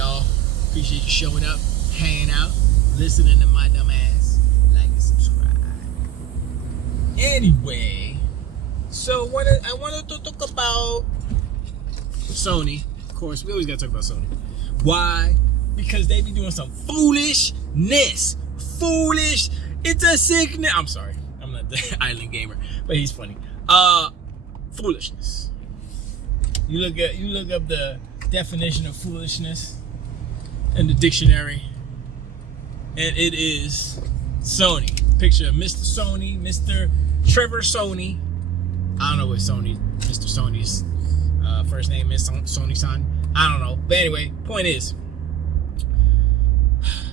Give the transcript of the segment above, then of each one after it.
y'all. Appreciate you showing up, hanging out, listening to my dumb ass. Like and subscribe. Anyway, so I wanted to talk about Sony. Of course, we always gotta talk about Sony. Why? Because they be doing some foolishness. Foolish. It's a sickness. I'm sorry. I'm not the island gamer, but he's funny. Foolishness. You look up the definition of foolishness in the dictionary, and it is Sony. Picture of Mr. Sony, Mr. Trevor Sony. I don't know what Mr. Sony's first name is. Sony-san. I don't know. But anyway, point is,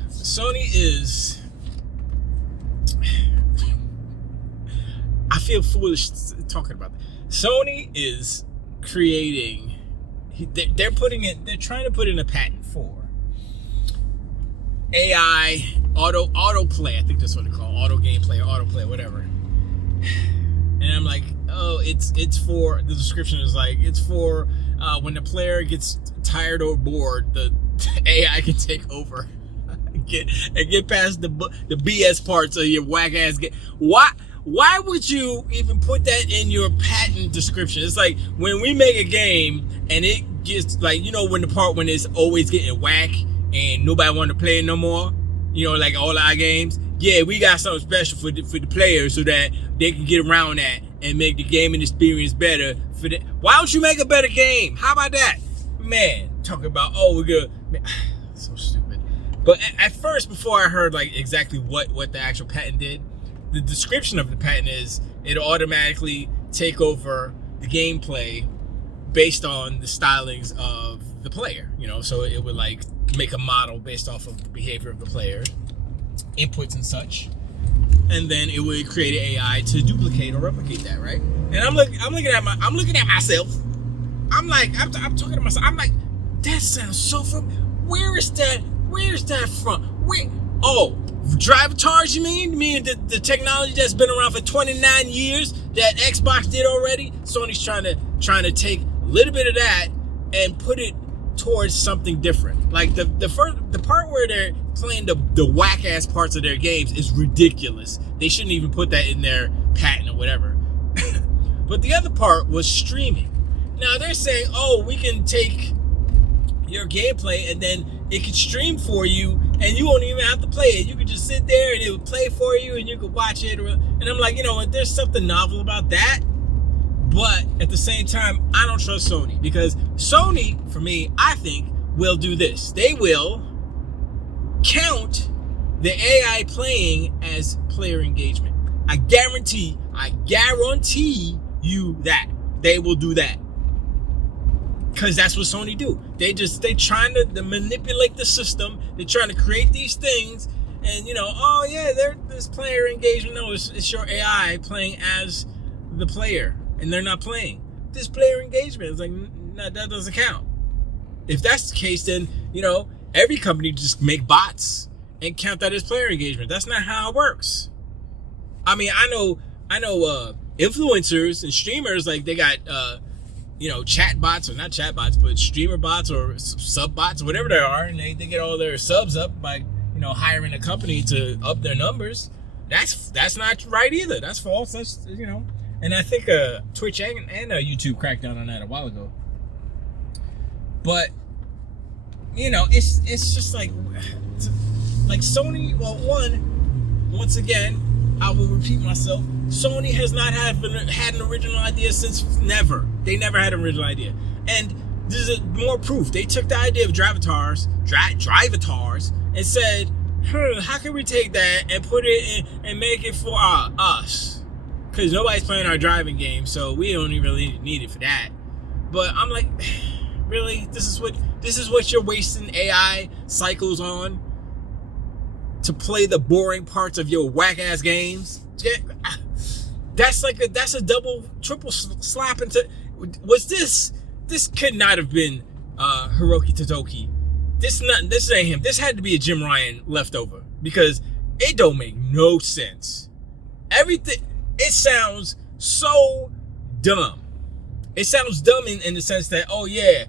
Sony is. I feel foolish talking about that. Sony is creating. They're trying to put in a patent for AI autoplay. I think that's what they call auto gameplay, autoplay, whatever. And I'm like, oh, it's for, the description is like, it's for when the player gets tired or bored, the AI can take over. Get past the BS parts of your whack ass game. Why would you even put that in your patent description? It's like when we make a game and it gets like, you know, when the part when it's always getting whack and nobody want to play it no more, you know, like all our games. Yeah, we got something special for the players so that they can get around that and make the gaming experience better. Why don't you make a better game? How about that? Man, talking about, oh, we're good. Man, so stupid. But at first, before I heard like exactly what the actual patent did, the description of the patent is it'll automatically take over the gameplay based on the stylings of the player, you know, so it would like make a model based off of the behavior of the player, inputs and such, and then it would create an AI to duplicate or replicate that, right? And I'm looking at myself. I'm talking to myself. I'm like, that sounds so familiar. Where is that from? Where? Oh, Drivatars, you mean? You mean the technology that's been around for 29 years that Xbox did already? Sony's trying to take a little bit of that and put it towards something different. Like the part where they're playing the whack ass parts of their games is ridiculous. They shouldn't even put that in their patent or whatever. But the other part was streaming. Now they're saying, oh, we can take your gameplay and then it can stream for you and you won't even have to play it. You could just sit there and it would play for you and you could watch it. And I'm like, you know what, there's something novel about that. But at the same time, I don't trust Sony, because Sony, for me, I think, will do this. They will count the AI playing as player engagement. I guarantee you that they will do that. Because that's what Sony do. They trying to manipulate the system. They're trying to create these things. And, you know, oh yeah, there's player engagement. No, it's your AI playing as the player. And they're not playing. This player engagement is like, no, that doesn't count. If that's the case, then, you know, every company just make bots and count that as player engagement. That's not how it works. I mean, I know influencers and streamers, like they got, you know, chat bots, or not chat bots, but streamer bots or sub bots, whatever they are, and they get all their subs up by, you know, hiring a company to up their numbers. That's not right either. That's false. That's, you know. And I think Twitch and YouTube cracked down on that a while ago. But, you know, it's just like Sony, well, once again, I will repeat myself, Sony has not had an original idea since never. They never had an original idea. And this is more proof. They took the idea of Drivatars, and said, how can we take that and put it in and make it for us? Because nobody's playing our driving game, so we don't even really need it for that. But I'm like, really? This is what you're wasting AI cycles on? To play the boring parts of your whack ass games? That's a double, triple slap into. Was this could not have been Hiroki Totoki. This ain't him. This had to be a Jim Ryan leftover, because it don't make no sense. Everything. It sounds so dumb. It sounds dumb in the sense that, oh yeah,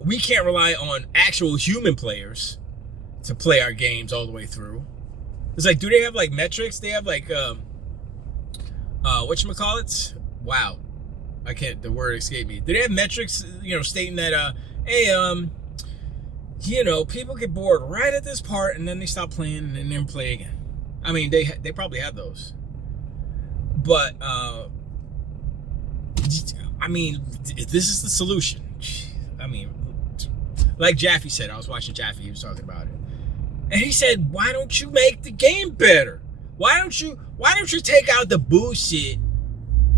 we can't rely on actual human players to play our games all the way through. It's like, do they have like metrics? They have like whatchamacallits? Wow. The word escaped me. Do they have metrics, stating that hey, people get bored right at this part and then they stop playing and then play again. I mean, they probably have those. But I mean, this is the solution. I mean, like Jaffe said, I was watching Jaffe, he was talking about it. And he said, why don't you make the game better? Why don't you take out the bullshit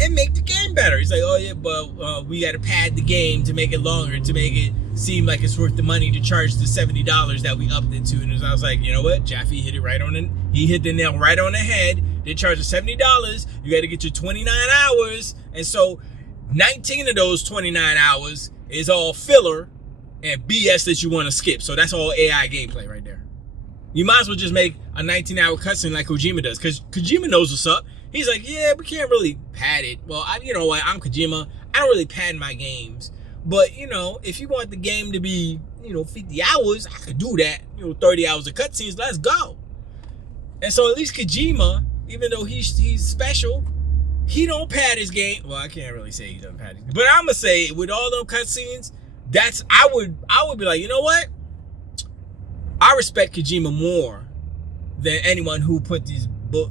and make the game better? He's like, oh yeah, but we got to pad the game to make it longer, to make it seem like it's worth the money to charge the $70 that we upped it to. And I was like, you know what? Jaffe hit the nail right on the head. They charge you $70. You got to get your 29 hours. And so 19 of those 29 hours is all filler and BS that you want to skip. So that's all AI gameplay right there. You might as well just make a 19-hour cutscene like Kojima does, because Kojima knows what's up. He's like, yeah, we can't really pad it. Well, you know what? I'm Kojima. I don't really pad my games. But, if you want the game to be, 50 hours, I could do that. 30 hours of cutscenes, let's go. And so at least Kojima, even though he's special, he don't pad his game. Well, I can't really say he doesn't pad his game. But I'm going to say, with all those cutscenes, I would be like, you know what? I respect Kojima more than anyone who put these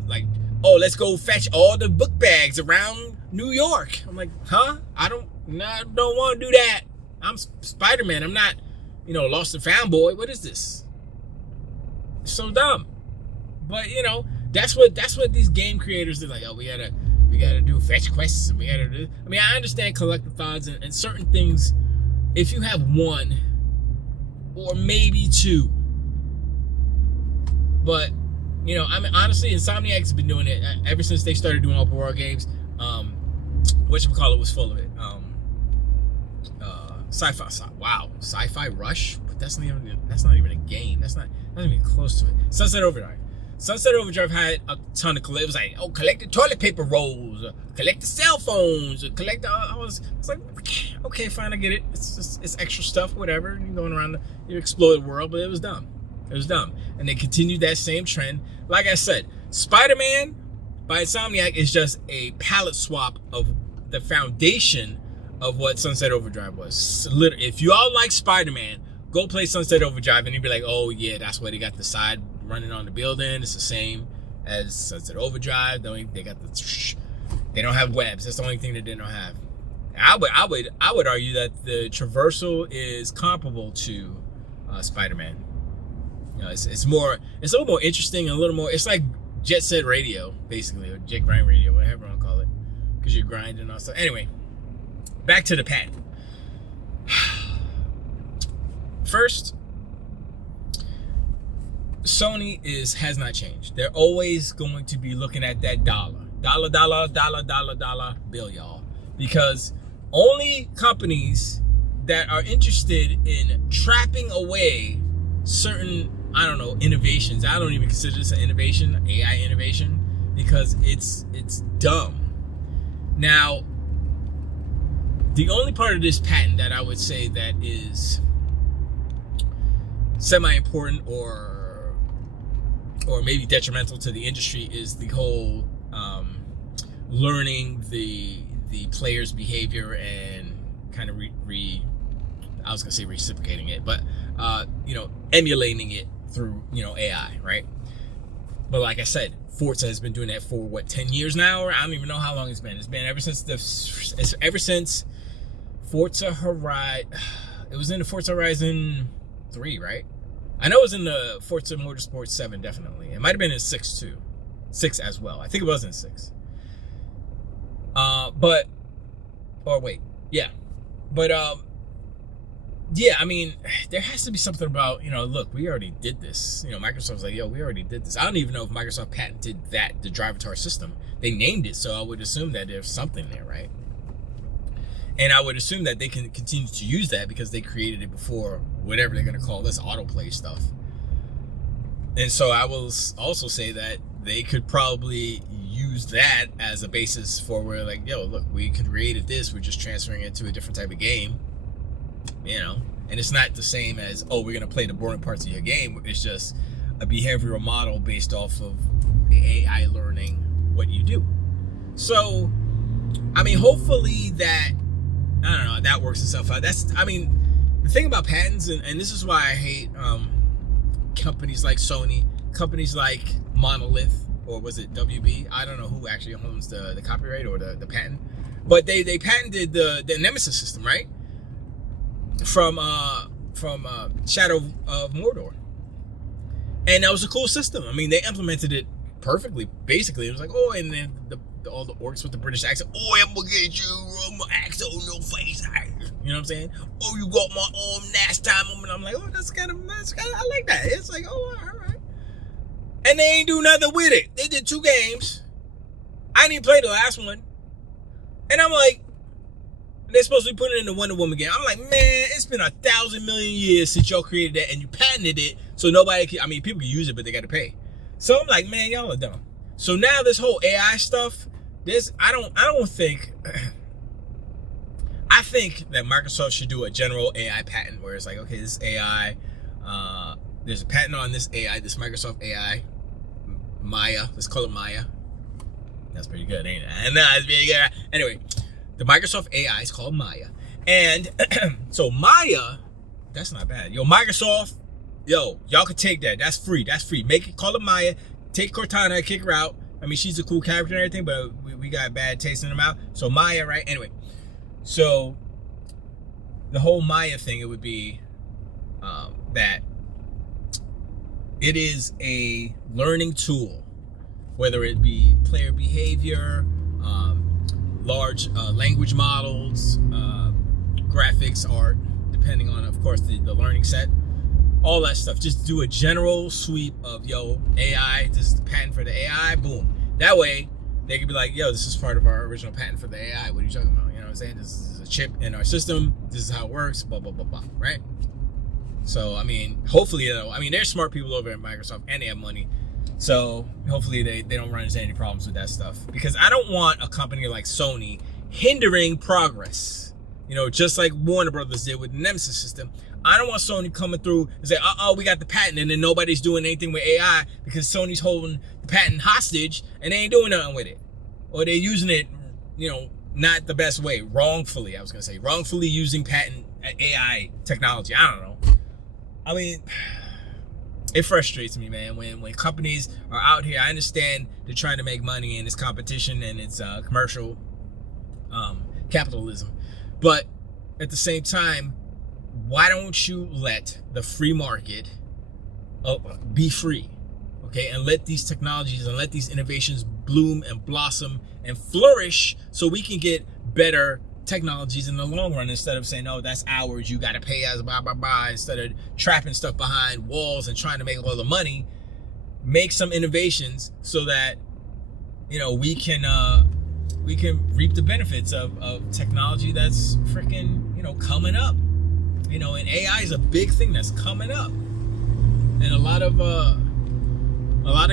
like, oh, let's go fetch all the book bags around New York. I'm like, huh? I don't want to do that. I'm Spider-Man. I'm not, lost and found boy. What is this? It's so dumb. But that's what these game creators are like. Oh, we gotta do fetch quests, and we gotta do. I mean, I understand collectathons and certain things. If you have one or maybe two. But, I mean, honestly, Insomniac's been doing it ever since they started doing open world games. Whatchamacallit was full of it. Sci-Fi Rush, but that's not even a game. That's not even close to it. Sunset Overdrive had a ton of collect. It was like, oh, collect the toilet paper rolls, collect the cell phones, collect the. It's like, okay, fine, I get it. It's extra stuff, whatever. You're going around, you explore the world, but it was dumb. It was dumb. And they continued that same trend. Like I said, Spider-Man by Insomniac is just a palette swap of the foundation of what Sunset Overdrive was. If you all like Spider-Man, go play Sunset Overdrive and you'll be like, oh yeah, that's why they got the side running on the building. It's the same as Sunset Overdrive. They don't have webs. That's the only thing that they don't have. I would argue that the traversal is comparable to Spider-Man. It's a little more interesting and a little more. It's like Jet Set Radio, basically, or Jet Grind Radio, whatever you want to call it, because you're grinding and all stuff. Anyway, back to the patent. First, Sony has not changed. They're always going to be looking at that dollar bill, y'all, because only companies that are interested in trapping away certain, innovations. I don't even consider this an innovation, AI innovation, because it's dumb. Now, the only part of this patent that I would say that is semi-important or maybe detrimental to the industry is the whole learning the player's behavior and kind of I was gonna say reciprocating it, but emulating it through AI, right? But like I said, Forza has been doing that for 10 years now, or I don't even know how long it's been. It's been ever since Forza Horizon. It was in the Forza Horizon 3, right? I know it was in the Forza Motorsport 7, definitely. It might have been in 6 too. 6 as well. I think it was in 6. Yeah, I mean, there has to be something about, look, we already did this. Microsoft's like, yo, we already did this. I don't even know if Microsoft patented the drive-to-car system. They named it, so I would assume that there's something there, right? And I would assume that they can continue to use that because they created it before whatever they're going to call this autoplay stuff. And so I will also say that they could probably use that as a basis for where, like, yo, look, we created this. We're just transferring it to a different type of game. And it's not the same as, oh, we're gonna play the boring parts of your game. It's just a behavioral model based off of the AI learning what you do. So, I mean, hopefully that, I don't know, that works itself out. The thing about patents, and this is why I hate companies like Sony, companies like Monolith, or was it WB? I don't know who actually owns the copyright or the patent. But they patented the Nemesis system, right? From Shadow of Mordor. And that was a cool system. I mean, they implemented it perfectly. Basically, it was like, oh, and then all the orcs with the British accent. Oh, I'm gonna get you, my accent on your face. You know what I'm saying? Oh, you got my arm last time. And I'm like, oh, that's kind of, I like that. It's like, oh, all right. And they ain't do nothing with it. They did 2 games. I didn't even play the last one. And I'm like, they're supposed to be putting it in the Wonder Woman game. I'm like, man, it's been 1,000 million years since y'all created that, and you patented it, so nobody can, I mean, people can use it, but they got to pay. So I'm like, man, y'all are dumb. So now this whole AI stuff, I don't think, I think that Microsoft should do a general AI patent where it's like, okay, this AI, there's a patent on this AI, this Microsoft AI, Maya, let's call it Maya. That's pretty good, ain't it? And that's pretty good. Anyway, the Microsoft AI is called Maya. And so Maya, that's not bad. Yo, Microsoft, y'all could take that. That's free. That's free. Make it, call it Maya. Take Cortana, kick her out. I mean, she's a cool character and everything, but we got bad taste in her mouth. So Maya, right? Anyway, so the whole Maya thing, it would be that it is a learning tool, whether it be player behavior, large language models, graphics, art, depending on, of course, the learning set, all that stuff. Just do a general sweep of, yo, AI, this is the patent for the AI, boom. That way, they could be like, yo, this is part of our original patent for the AI. What are you talking about? You know what I'm saying? This is a chip in our system. This is how it works, blah, blah, blah, blah, right? So, I mean, hopefully, there's smart people over at Microsoft, and they have money. So hopefully they don't run into any problems with that stuff, because I don't want a company like Sony hindering progress, you know, just like Warner Brothers did with the Nemesis system. I don't want Sony coming through and say, we got the patent, and then nobody's doing anything with AI because Sony's holding the patent hostage and they ain't doing nothing with it, or they're using it, you know, not the best way, wrongfully. I was gonna say wrongfully using patent AI technology. I don't know. I mean, it frustrates me, man, when companies are out here. I understand they're trying to make money and it's competition and it's commercial capitalism. But at the same time, why don't you let the free market be free, okay? And let these technologies and let these innovations bloom and blossom and flourish so we can get better technologies in the long run, instead of saying, oh, that's ours, you got to pay us, blah, blah, blah, instead of trapping stuff behind walls and trying to make all the money. Make some innovations so that, you know, we can reap the benefits of technology that's freaking, you know, coming up. You know, and AI is a big thing that's coming up. And a lot of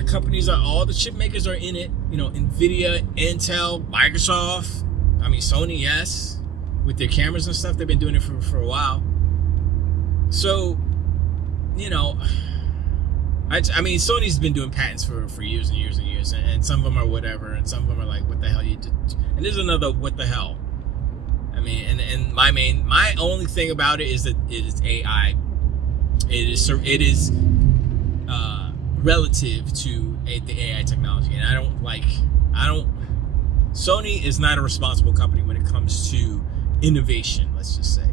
companies, all the chip makers are in it. You know, Nvidia, Intel, Microsoft, I mean, Sony, yes, with their cameras and stuff. They've been doing it for a while. So, you know, I mean, Sony's been doing patents for years and years and years, and some of them are whatever, and some of them are like, what the hell you did? And there's another what the hell. I mean, and my only thing about it is that it is AI. It is relative to the AI technology, and Sony is not a responsible company when it comes to innovation, let's just say,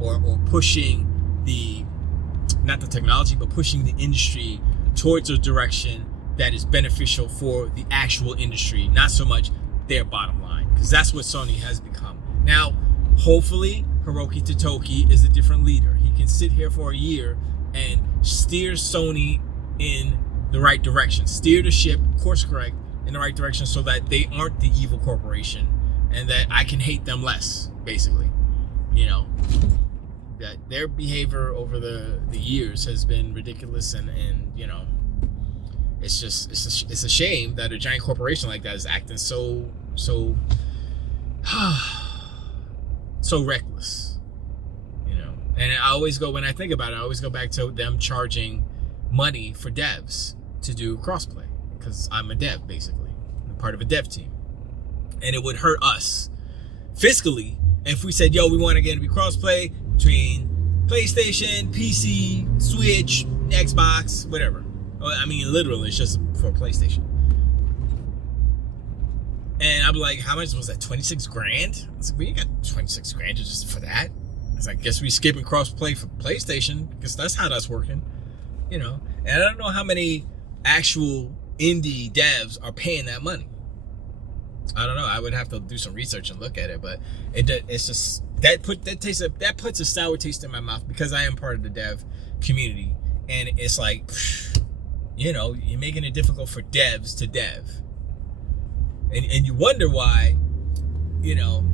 or pushing not the technology, but pushing the industry towards a direction that is beneficial for the actual industry, not so much their bottom line, because that's what Sony has become. Now, hopefully, Hiroki Totoki is a different leader. He can sit here for a year and steer Sony in the right direction, steer the ship, course correct, in the right direction, so that they aren't the evil corporation and that I can hate them less, basically. You know, that their behavior over the years has been ridiculous, and you know, it's a shame that a giant corporation like that is acting so reckless, you know. And I always go, when I think about it, I always go back to them charging money for devs to do crossplay, because I'm a dev, basically. I'm part of a dev team. And it would hurt us fiscally if we said, yo, we want to get to be crossplay between PlayStation, PC, Switch, Xbox, whatever. I mean, literally, it's just for PlayStation. And I'm like, how much was that? 26 grand? I was like, we ain't got 26 grand just for that. It's like, guess we skipping crossplay for PlayStation, because that's how that's working, you know. And I don't know how many actual indie devs are paying that money. I don't know. I would have to do some research and look at it, but it's just that puts a sour taste in my mouth, because I am part of the dev community, and it's like, you know, you're making it difficult for devs to dev, and you wonder why, you know,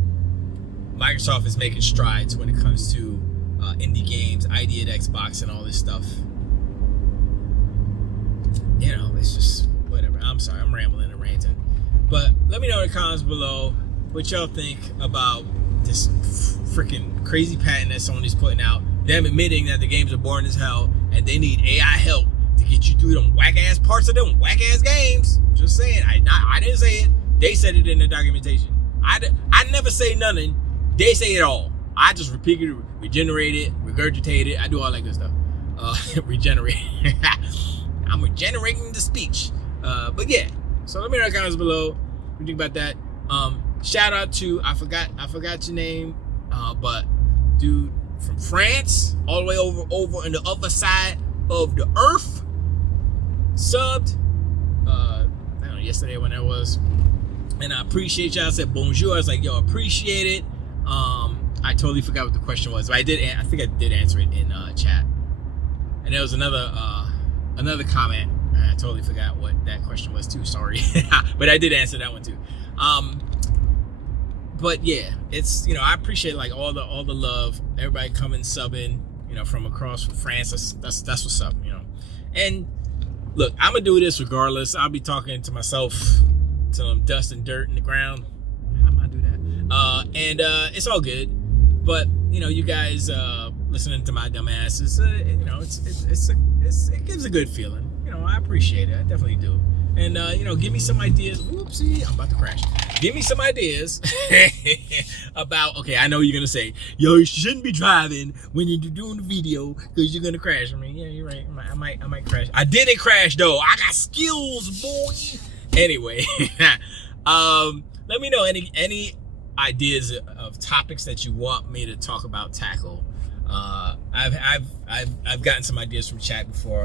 Microsoft is making strides when it comes to indie games, ID at Xbox, and all this stuff. You know, it's just whatever. I'm sorry, I'm rambling and ranting. But let me know in the comments below what y'all think about this freaking crazy patent that Sony's putting out. Them admitting that the games are boring as hell and they need AI help to get you through them whack-ass parts of them whack-ass games. Just saying. I didn't say it. They said it in the documentation. I never say nothing. They say it all. I just repeat it, regenerate it, regurgitate it. I do all that good stuff. Regenerate. I'm regenerating the speech. But yeah. So let me know in the comments below what you think about that. Shout out to I forgot your name, but dude from France, all the way over on the other side of the earth, subbed. I don't know, yesterday when that was. And I appreciate y'all. I said bonjour. I was like, yo, appreciate it. I totally forgot what the question was, but I think I did answer it in chat. And there was another comment. I totally forgot what that question was too. Sorry, but I did answer that one too. But yeah, it's, you know, I appreciate like all the love, everybody coming subbing, you know, from across France. That's what's up, you know. And look, I'm gonna do this regardless. I'll be talking to myself till I'm dust and dirt in the ground. How am I do that? And it's all good. But you know, you guys listening to my dumb ass is, you know, it gives a good feeling. You know, I appreciate it. I definitely do. And you know, give me some ideas. Whoopsie, I'm about to crash. Give me some ideas about. Okay, I know you're gonna say, yo, you shouldn't be driving when you're doing the video because you're gonna crash. I mean, yeah, you're right. I might crash. I didn't crash though. I got skills, boy. Anyway, let me know any ideas of topics that you want me to talk about, tackle. I've gotten some ideas from chat before.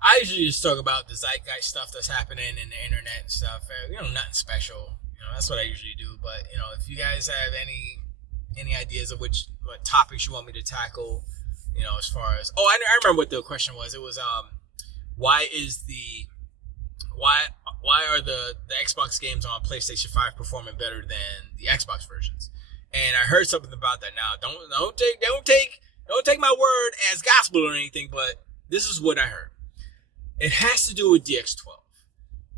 I usually just talk about the zeitgeist stuff that's happening in the internet and stuff. You know, nothing special. You know, that's what I usually do. But you know, if you guys have any ideas of what topics you want me to tackle, you know, as far as I remember what the question was. It was why are the Xbox games on PlayStation 5 performing better than the Xbox versions? And I heard something about that. Now, don't take my word as gospel or anything, but this is what I heard. It has to do with DX12.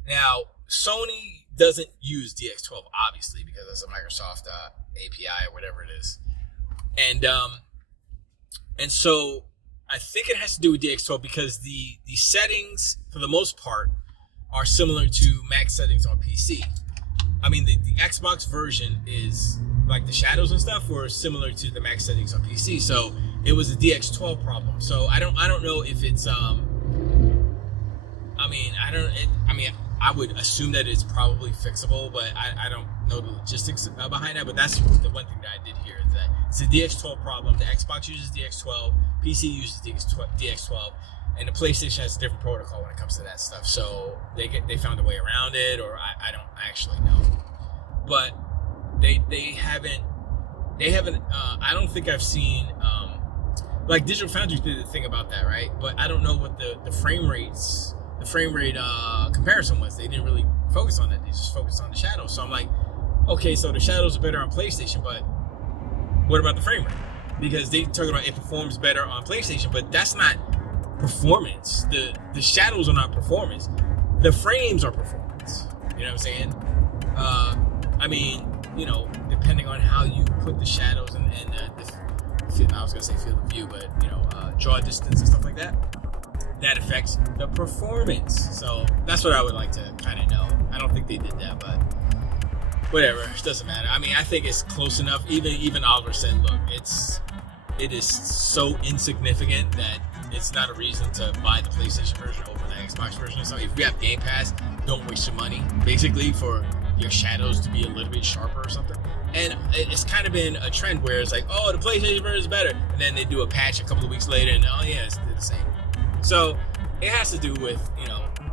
Now, Sony doesn't use DX12 obviously because it's a Microsoft API or whatever it is, and so I think it has to do with DX12 because the settings for the most part are similar to Mac settings on PC. I mean, the Xbox version is like the shadows and stuff were similar to the Mac settings on PC. So it was a DX12 problem. So I don't know if it's I would assume that it's probably fixable, but I don't know the logistics behind that. But that's the one thing that I did hear, is that it's a DX12 problem. The Xbox uses DX12, PC uses DX12, and the PlayStation has a different protocol when it comes to that stuff. So they found a way around it, or I don't actually know. But they haven't. I don't think I've seen like Digital Foundry did the thing about that, right? But I don't know what the frame rate comparison was. They didn't really focus on that. They just focused on the shadows. So I'm like, okay, so the shadows are better on PlayStation, but what about the frame rate? Because they talk about it performs better on PlayStation, but that's not performance. The shadows are not performance. The frames are performance. You know what I'm saying? I mean, you know, depending on how you put the shadows and the I was gonna say field of view, but draw distance and stuff like that. That affects the performance. So that's what I would like to kind of know. I don't think they did that, but whatever. It doesn't matter. I mean, I think it's close enough. Even Oliver said, look, it is so insignificant that it's not a reason to buy the PlayStation version over the Xbox version. So if you have Game Pass, don't waste your money, basically, for your shadows to be a little bit sharper or something. And it's kind of been a trend where it's like, oh, the PlayStation version is better, and then they do a patch a couple of weeks later, and oh yeah, it's the same. So it has to do with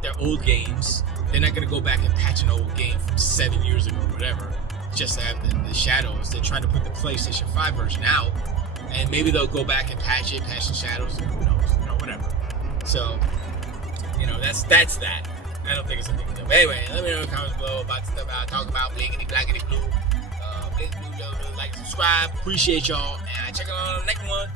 their old games. They're not going to go back and patch an old game from 7 years ago or whatever just to have the shadows. They're trying to put the PlayStation 5 version out, and maybe they'll go back and patch the shadows, and who knows, whatever. So that's that. I don't think it's a big deal. But anyway, let me know in the comments below about the stuff I talk about. Blinkity, blackity, blue. Like, subscribe. Appreciate y'all. And check out on the next one.